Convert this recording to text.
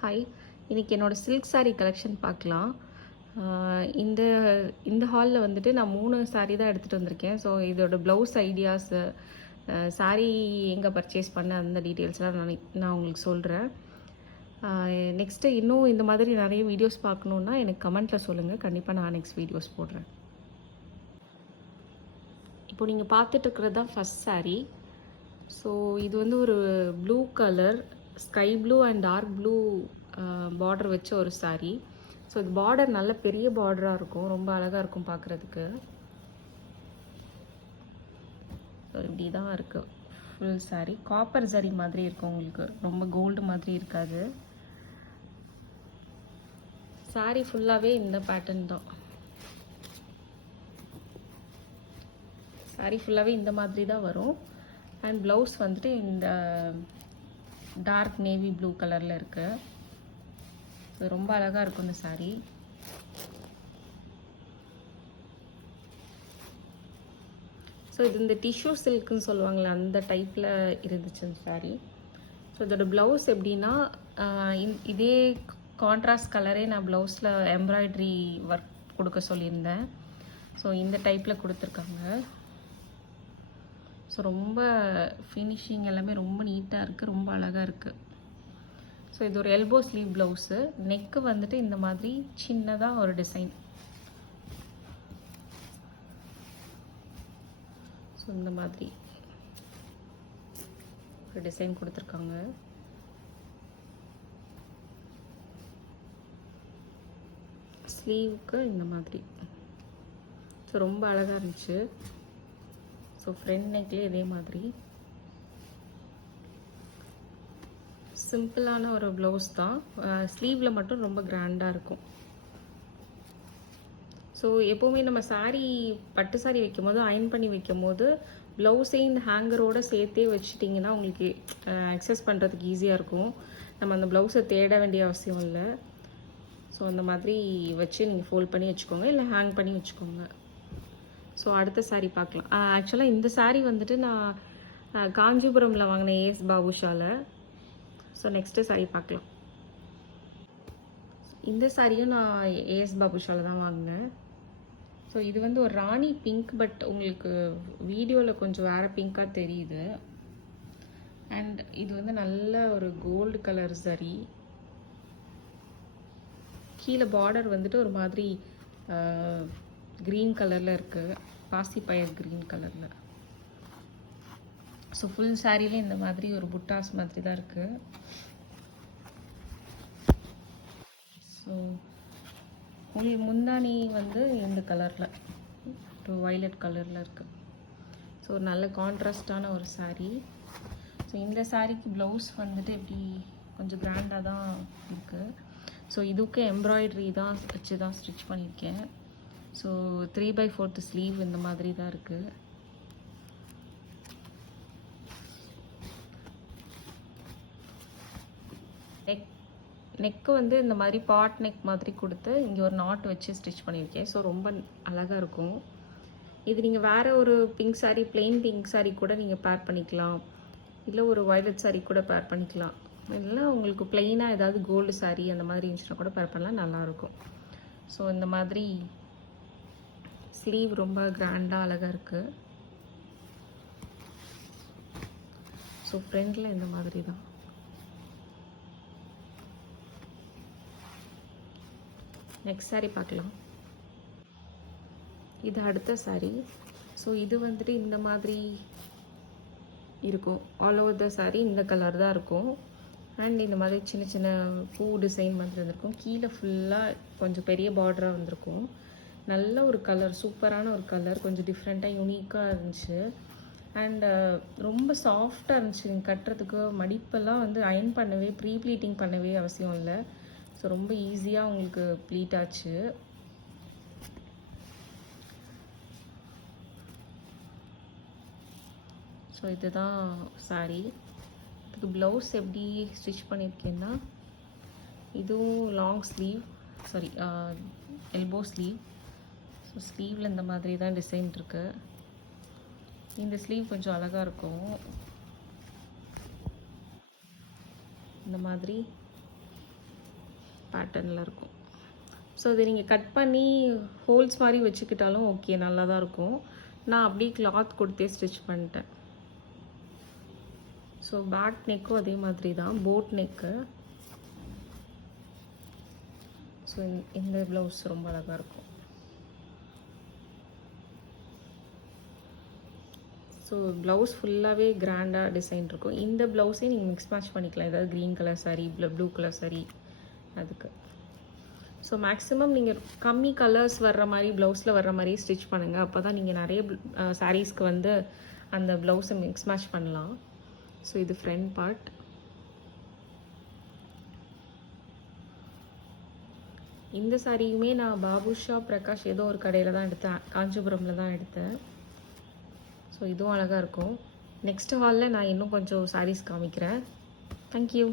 Hi, இன்றைக்கி என்னோடய silk sari collection பார்க்கலாம். இந்த இந்த ஹாலில் வந்துட்டு நான் 3 சாரீ தான் எடுத்துகிட்டு வந்திருக்கேன். ஸோ இதோட ப்ளவுஸ் ஐடியாஸு, சாரீ எங்கே பர்ச்சேஸ் பண்ண அந்த டீட்டெயில்ஸ்லாம் நான் உங்களுக்கு சொல்கிறேன். நெக்ஸ்ட்டு இன்னும் இந்த மாதிரி நிறைய வீடியோஸ் பார்க்கணுன்னா எனக்கு கமெண்ட்டில் சொல்லுங்கள். கண்டிப்பாக நான் நெக்ஸ்ட் வீடியோஸ் போடுறேன். இப்போ நீங்கள் பார்த்துட்ருக்கிறது தான் ஃபஸ்ட் சாரீ. ஸோ இது வந்து ஒரு blue colour, sky blue and dark blue border வச்ச ஒரு சாரீ. ஸோ இது பார்டர் நல்ல பெரிய பார்டராக இருக்கும், ரொம்ப அழகாக இருக்கும் பார்க்குறதுக்கு. ஸோ இப்படி தான் இருக்குது ஃபுல் சாரீ. காப்பர் ஜரி மாதிரி இருக்கும், உங்களுக்கு ரொம்ப கோல்டு மாதிரி இருக்காது. சாரீ ஃபுல்லாகவே இந்த பேட்டர்ன் தான். சாரீ ஃபுல்லாகவே இந்த மாதிரி தான் வரும். அண்ட் ப்ளவுஸ் வந்துட்டு இந்த டார்க் நேவி ப்ளூ கலரில் இருக்குது. ஸோ ரொம்ப அழகாக இருக்கும் இந்த சாரீ. ஸோ இது இந்த டிஷ்யூ சில்க்குன்னு சொல்லுவாங்களே அந்த டைப்பில் இருந்துச்சு இந்த சாரீ. ஸோ இதோட ப்ளவுஸ் எப்படின்னா, இதே கான்ட்ராஸ்ட் கலரே நான் ப்ளவுஸில் எம்ப்ராய்ட்ரி ஒர்க் கொடுக்க சொல்லியிருந்தேன். ஸோ இந்த டைப்பில் கொடுத்துருக்காங்க. ஸோ ரொம்ப ஃபினிஷிங் எல்லாமே ரொம்ப நீட்டாக இருக்குது, ரொம்ப அழகாக இருக்குது. ஸோ இது ஒரு எல்போ ஸ்லீவ் ப்ளவுஸு. நெக்கு வந்துட்டு இந்த மாதிரி சின்னதாக ஒரு டிசைன். ஸோ இந்த மாதிரி ஒரு டிசைன் கொடுத்துருக்காங்க. ஸ்லீவுக்கு இந்த மாதிரி. ஸோ ரொம்ப அழகாக இருந்துச்சு. ஸோ ஃப்ரண்ட் நெக்லேயே இதே மாதிரி சிம்பிளான ஒரு ப்ளவுஸ் தான். ஸ்லீவில் மட்டும் ரொம்ப கிராண்டாக இருக்கும். ஸோ எப்போவுமே நம்ம சாரீ, பட்டு சாரீ வைக்கும் போது, அயன் பண்ணி வைக்கும் போது ப்ளவுஸையும் இந்த ஹேங்கரோடு சேர்த்தே வச்சுட்டிங்கன்னா உங்களுக்கு அக்சஸ் பண்ணுறதுக்கு ஈஸியாக இருக்கும். நம்ம அந்த ப்ளவுஸை தேட வேண்டிய அவசியம் இல்லை. ஸோ அந்த மாதிரி வச்சு நீங்கள் ஃபோல்ட் பண்ணி வச்சுக்கோங்க, இல்லை ஹேங் பண்ணி வச்சுக்கோங்க. ஸோ அடுத்த சாரீ பார்க்கலாம். ஆக்சுவலாக இந்த சாரீ வந்துட்டு நான் காஞ்சிபுரமில் வாங்கினேன், ஏஎஸ் பாபுஷாவில். ஸோ நெக்ஸ்ட்டு சாரீ பார்க்கலாம். இந்த சாரியும் நான் ஏஎஸ் பாபுஷாவில் தான் வாங்கினேன். ஸோ இது வந்து ஒரு ராணி பிங்க், பட் உங்களுக்கு வீடியோவில் கொஞ்சம் வேறு பிங்காக தெரியுது. அண்ட் இது வந்து நல்ல ஒரு கோல்டு கலர் சரி. கீழே பார்டர் வந்துட்டு ஒரு மாதிரி க்ரீன் கலரில் இருக்குது, பாசிப்பயர் க்ரீன் கலரில். ஸோ ஃபுல் சாரியில் இந்த மாதிரி ஒரு புட்டாஸ் மாதிரி தான் இருக்குது. ஸோ முந்தானி வந்து இந்த கலரில் ஒரு வயலட் கலரில் இருக்குது. ஸோ ஒரு நல்ல கான்ட்ராஸ்டான ஒரு சாரீ. ஸோ இந்த சாரீக்கு ப்ளவுஸ் வந்துட்டு எப்படி கொஞ்சம் கிராண்டாக தான் இருக்குது. ஸோ இதுக்கு எம்ப்ராய்டரி தான் வச்சு தான் ஸ்டிச் பண்ணியிருக்கேன். ஸோ 3/4 ஸ்லீவ் இந்த மாதிரி தான் இருக்குது. நெக்கு வந்து இந்த மாதிரி பாட் நெக் மாதிரி கொடுத்து இங்கே ஒரு நாட் வச்சு ஸ்டிச் பண்ணியிருக்கேன். ஸோ ரொம்ப அழகாக இருக்கும். இது நீங்கள் வேறு ஒரு pink sari, plain pink sari கூட நீங்கள் பேர் பண்ணிக்கலாம், இல்லை ஒரு வயலட் சாரீ கூட பேர் பண்ணிக்கலாம். இல்லை உங்களுக்கு பிளெயினாக ஏதாவது கோல்டு சாரீ அந்த மாதிரி இருந்துச்சுன்னா கூட பேர் பண்ணலாம், நல்லாயிருக்கும். ஸோ இந்த மாதிரி ஸ்லீவ் ரொம்ப கிராண்டாக அழகாக இருக்குது. ஸோ ஃப்ரண்டில் இந்த மாதிரி தான். நெக்ஸ்ட் சாரீ பார்க்கலாம். இது அடுத்த சாரீ. ஸோ இது வந்துட்டு இந்த மாதிரி இருக்கும். ஆல் ஓவர் த சாரீ இந்த கலர் தான் இருக்கும். அண்ட் இந்த மாதிரி சின்ன சின்ன பூ டிசைன் மாதிரி வந்திருக்கும். கீழே ஃபுல்லாக கொஞ்சம் பெரிய பார்டராக வந்திருக்கும். நல்ல ஒரு கலர், சூப்பரான ஒரு கலர், கொஞ்சம் டிஃப்ரெண்ட்டாக யூனிக்காக இருந்துச்சு. அண்டு ரொம்ப சாஃப்டாக இருந்துச்சு. நீங்கள் கட்டுறதுக்கு மடிப்பெல்லாம் வந்து அயன் பண்ணவே, ப்ரீ ப்ளீட்டிங் பண்ணவே அவசியம் இல்லை. ஸோ ரொம்ப ஈஸியாக உங்களுக்கு ப்ளீட் ஆச்சு. ஸோ இதுதான் சாரீ. இதுக்கு ப்ளவுஸ் எப்படி ஸ்டிச் பண்ணியிருக்கேன்னா, இதுவும் long sleeve, sorry elbow sleeve. So ஸ்லீவில் இந்த மாதிரி தான் டிசைன் இருக்குது. இந்த ஸ்லீவ் கொஞ்சம் அழகாக இருக்கும். இந்த மாதிரி பேட்டர்னில் இருக்கும். ஸோ இதை நீங்கள் கட் பண்ணி ஹோல்ஸ் மாதிரி வச்சுக்கிட்டாலும் ஓகே, நல்லா தான் இருக்கும். நான் அப்படியே கிளாத் கொடுத்தே ஸ்டிச் பண்ணிட்டேன். ஸோ பேக் நெக்கும் அதே மாதிரி தான், போட் நெக்கு. ஸோ இந்த ப்ளவுஸ் ரொம்ப அழகாக இருக்கும். ஸோ ப்ளவுஸ் ஃபுல்லாகவே கிராண்டாக டிசைன் இருக்கும். இந்த ப்ளவுஸே நீங்கள் மிக்ஸ் மேட்ச் பண்ணிக்கலாம், ஏதாவது green colour sari, blue colour sari அதுக்கு. ஸோ மேக்ஸிமம் நீங்கள் கம்மி கலர்ஸ் வர்ற மாதிரி ப்ளவுஸில் வர்ற மாதிரி ஸ்டிச் பண்ணுங்கள். அப்போ தான் நீங்கள் நிறைய சாரீஸ்க்கு வந்து அந்த ப்ளவுஸை மிக்ஸ் மேட்ச் பண்ணலாம். ஸோ இது ஃப்ரண்ட் பார்ட். இந்த சாரியுமே நான் பாபுஷா பிரகாஷ் ஏதோ ஒரு கடையில் தான் எடுத்தேன், காஞ்சிபுரமில் தான் எடுத்தேன். ஸோ இதுவும் அழகாக இருக்கும். நெக்ஸ்ட் ஹாலில் நான் இன்னும் கொஞ்சம் சாரீஸ் காமிக்கிறேன். தேங்க்யூ.